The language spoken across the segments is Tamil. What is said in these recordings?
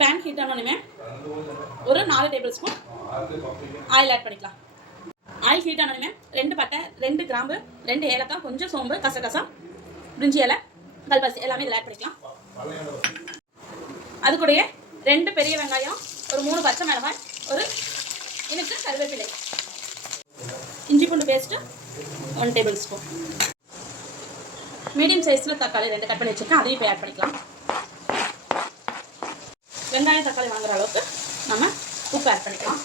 பேன் ஹீட் ஆனோடனே ஒரு நாலு டேபிள் ஸ்பூன் ஆயில் ஆட் பண்ணிக்கலாம். ஆயில் ஹீட் ஆனோடனே ரெண்டு பட்டை ரெண்டு கிராம்பு ரெண்டு ஏலக்காய் கொஞ்சம் சோம்பு கசகசா பிரிஞ்சி இலை கல்பாசி எல்லாமே இதில் ஆட் பண்ணிக்கலாம். அது கூடயே ரெண்டு பெரிய வெங்காயம் ஒரு மூணு பச்சை மிளகாய் ஒரு எனக்கு கருவேப்பிலை. இஞ்சி பூண்டு paste one tablespoon medium சைஸில் தக்காளி ரெண்டு கட் பண்ணி வச்சுருக்கேன். அதையும் இப்போ ஆட் பண்ணிக்கலாம். வெங்காயம் தக்காளி வாங்குற அளவுக்கு நம்ம உப்பு ஆட் பண்ணிக்கலாம்.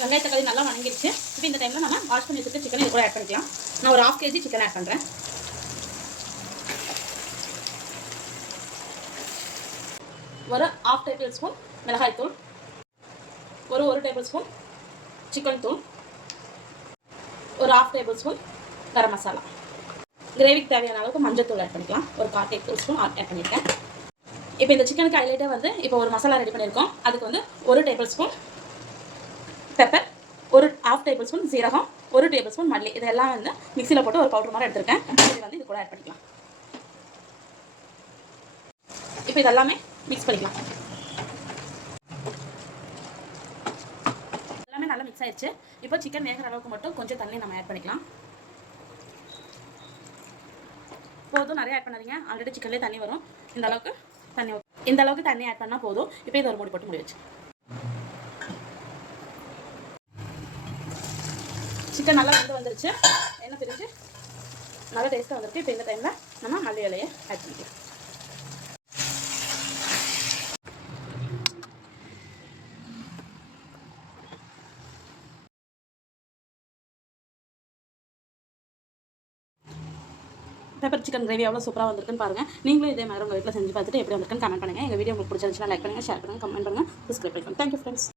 வெங்காய தக்காளி நல்லா வணங்கிடுச்சு இப்போ இந்த டைமில் நம்ம வாஷ் பண்ணி வச்சுட்டு சிக்கன் இது கூட ஆட் பண்ணிக்கலாம். நான் ஒரு ஹாஃப் கேஜி சிக்கன் ஆட் பண்ணுறேன் ஒரு ஹாஃப் டேபிள் ஸ்பூன் மிளகாய் தூள். ஒரு ஒரு டேபிள் ஸ்பூன் சிக்கன் தூள். ஒரு half tablespoon garam masala. கிரேவிக்கு தேவையான அளவுக்கு மஞ்சள் தூள் ஆட் பண்ணிக்கலாம். ஒரு கால் டேபிள் ஸ்பூன் ஆட் பண்ணியிருக்கேன் இப்போ இந்த சிக்கனுக்கு ஹைலைட்டாக வந்து இப்போ ஒரு மசாலா ரெடி பண்ணியிருக்கோம். அதுக்கு வந்து ஒரு டேபிள் ஸ்பூன் பெப்பர் ஒரு ஹாஃப் டேபிள் ஸ்பூன் சீரகம் ஒரு டேபிள் ஸ்பூன் மல்லி. இதெல்லாம் வந்து மிக்சியில் போட்டு ஒரு பவுடர் மாதிரி எடுத்திருக்கேன். இது வந்து இது கூட ஆட் பண்ணிக்கலாம். இப்போ இதெல்லாமே மிக்ஸ் பண்ணிக்கலாம். எல்லாமே நல்லா மிக்ஸ் ஆயிடுச்சு. இப்போ சிக்கன் வேகிற அளவுக்கு மட்டும் கொஞ்சம் தண்ணி நம்ம ஆட் பண்ணிக்கலாம். போதும் நிறைய ஆட் பண்ணாதீங்க. ஆல்ரெடி சிக்கன்லேயே தண்ணி வரும். இந்த அளவுக்கு தண்ணி இந்த அளவுக்கு தண்ணி ஆட் பண்ணால் போதும். இப்போ இதை ஒரு மூடி போட்டு மூடி வச்சு. சிக்கன் நல்லா வந்து வந்துருச்சு. என்ன தெரிஞ்சு நல்லா டேஸ்ட்டாக வந்துருக்கு. இப்போ இந்த டைமில் நம்ம மல்லி இலையை ஆட் பண்ணிக்கலாம். பெப்பர் சிக்கன் கிரேவி எவ்வளோ சூப்பராக வந்திருக்குன்னு பாருங்கள் நீங்களும் இதே மாதிரி உங்கள் வீட்டில் செஞ்சு பார்த்துட்டு எப்படி வந்திருக்குன்னு கமெண்ட் பண்ணுங்கள் எங்கள் வீடியோ உங்களுக்கு பிடிச்சிருந்துச்சுன்னா லைக் பண்ணுங்கள் ஷேர் பண்ணுங்கள் கமெண்ட் பண்ணுங்கள் சப்ஸ்கிரைப் பண்ணுங்கள் தேங்க்யூ ஃப்ரெண்ட்ஸ்